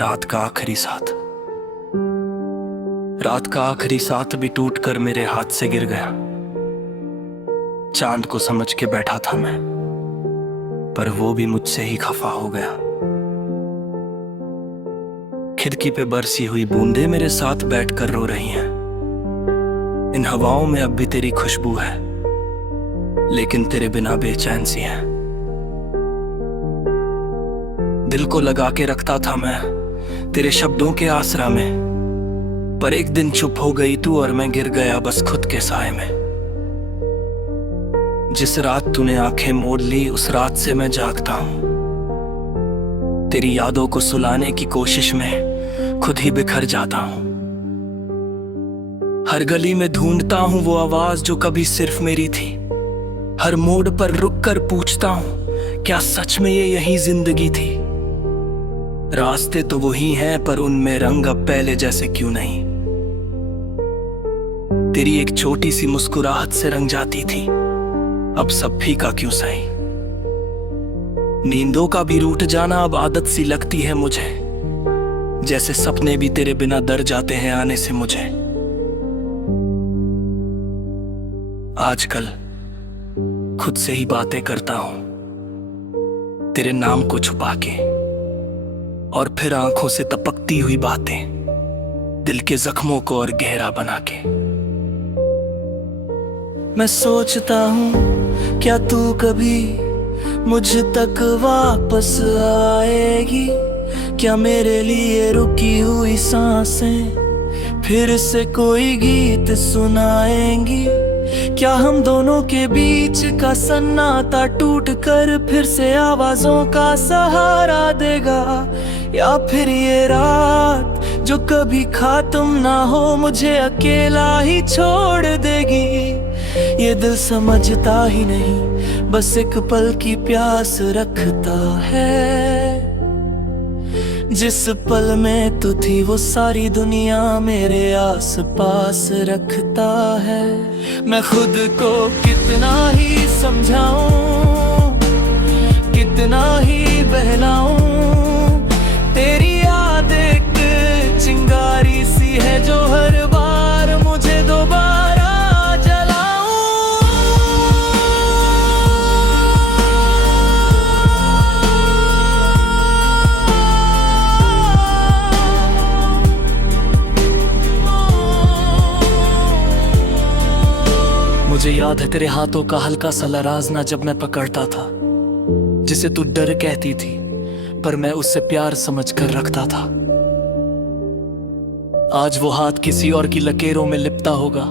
रात का आखिरी साथ। रात का आखिरी साथ भी टूटकर मेरे हाथ से गिर गया। चांद को समझ के बैठा था मैं, पर वो भी मुझसे ही खफा हो गया। खिड़की पे बरसी हुई बूंदें मेरे साथ बैठकर रो रही हैं। इन हवाओं में अब भी तेरी खुशबू है, लेकिन तेरे बिना बेचैन सी है। दिल को लगा के रखता था मैं तेरे शब्दों के आसरा में, पर एक दिन चुप हो गई तू और मैं गिर गया बस खुद के साए में। जिस रात तूने आंखें मोड़ ली उस रात से मैं जागता हूं, तेरी यादों को सुलाने की कोशिश में खुद ही बिखर जाता हूं। हर गली में ढूंढता हूं वो आवाज जो कभी सिर्फ मेरी थी। हर मोड़ पर रुक कर पूछता हूं क्या सच में ये यही जिंदगी थी। रास्ते तो वही हैं पर उनमें रंग अब पहले जैसे क्यों नहीं। तेरी एक छोटी सी मुस्कुराहट से रंग जाती थी, अब सब फीका क्यों सही। नींदों का भी रूठ जाना अब आदत सी लगती है मुझे, जैसे सपने भी तेरे बिना डर जाते हैं आने से मुझे। आजकल खुद से ही बातें करता हूं, तेरे नाम को छुपा के, और फिर आंखों से टपकती हुई बातें दिल के जख्मों को और गहरा बना के। मैं सोचता हूं क्या तू कभी मुझ तक वापस आएगी, क्या मेरे लिए रुकी हुई सांसें फिर से कोई गीत सुनाएंगी। क्या हम दोनों के बीच का सन्नाटा टूट कर फिर से आवाजों का सहारा देगा, या फिर ये रात जो कभी खात्म ना हो मुझे अकेला ही छोड़ देगी। ये दिल समझता ही नहीं, बस एक पल की प्यास रखता है। जिस पल में तू थी वो सारी दुनिया मेरे आस पास रखता है। मैं खुद को कितना ही समझाऊं, कितना ही बहलाऊं, तेरी याद एक चिंगारी सी है जो हर बार मुझे दोबारा मुझे याद है तेरे हाथों का हल्का सा लराजना जब मैं पकड़ता था, जिसे तू डर कहती थी पर मैं उससे प्यार समझ कर रखता था। आज वो हाथ किसी और की लकीरों में लिपटा होगा,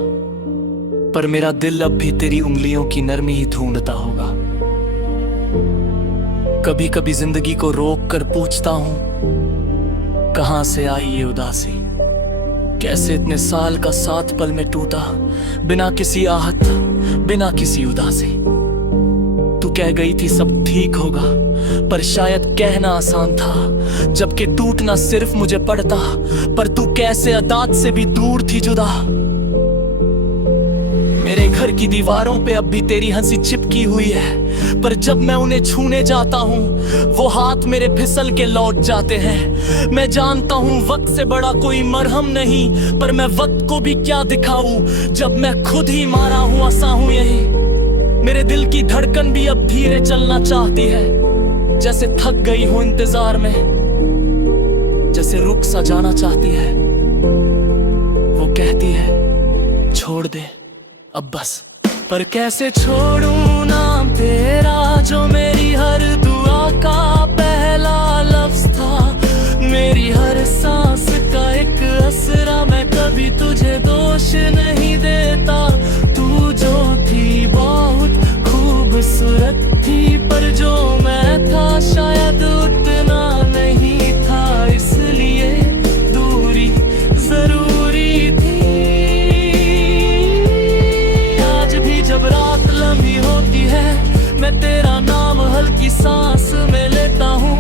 पर मेरा दिल अब भी तेरी उंगलियों की नरमी ही ढूंढता होगा। कभी कभी जिंदगी को रोक कर पूछता हूं कहां से आई ये उदासी, कैसे इतने साल का साथ पल में टूटा बिना किसी आहत, बिना किसी उदासी। तू कह गई थी सब ठीक होगा, पर शायद कहना आसान था, जबकि टूटना सिर्फ मुझे पड़ता, पर तू कैसे अदात से भी दूर थी जुदा। मेरे घर की दीवारों पे अब भी तेरी हंसी चिपकी हुई है, पर जब मैं उन्हें छूने जाता हूँ वो हाथ मेरे फिसल के लौट जाते हैं। मैं जानता हूँ वक्त से बड़ा कोई मरहम नहीं, पर मैं वक्त को भी क्या दिखाऊं जब मैं खुद ही मारा हुआ सा हूँ यही। मेरे दिल की धड़कन भी अब धीरे चलना चाहती है, जैसे थक गई हूँ इंतजार में, जैसे रुक सा जाना चाहती है। वो कहती है छोड़ दे अब बस, पर कैसे छोड़ूं नाम तेरा जो मेरी हर दुआ का पहला लफ्ज था, मेरी हर सांस का एक असरा। मैं कभी तुझे दोष नहीं देता, तू जो थी बहुत खूबसूरत थी, पर जो मैं था शायद उतना नहीं था, इसलिए दूरी जरूरी थी। जब रात लंबी होती है मैं तेरा नाम हल्की सांस में लेता हूँ,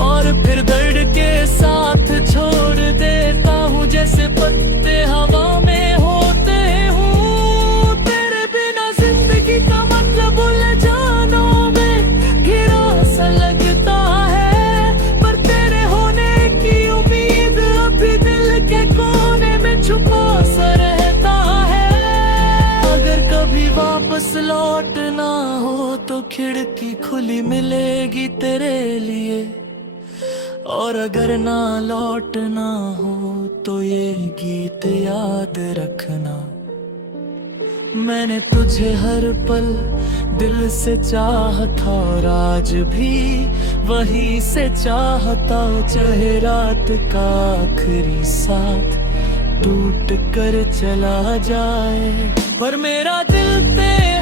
और फिर दर्द के साथ छोड़ देता हूँ, जैसे पत्ते हवा में होते हूँ। तेरे बिना जिंदगी का मतलब उलझनों में घिरा सा लगता है, पर तेरे होने की उम्मीद खिड़की खुली मिलेगी तेरे लिए, और अगर ना लौटना हो तो ये गीत याद रखना। मैंने तुझे हर पल दिल से चाहा था और आज भी वही से चाहता, चाहे रात का आखिरी साथ टूट कर चला जाए, पर मेरा दिल तेरा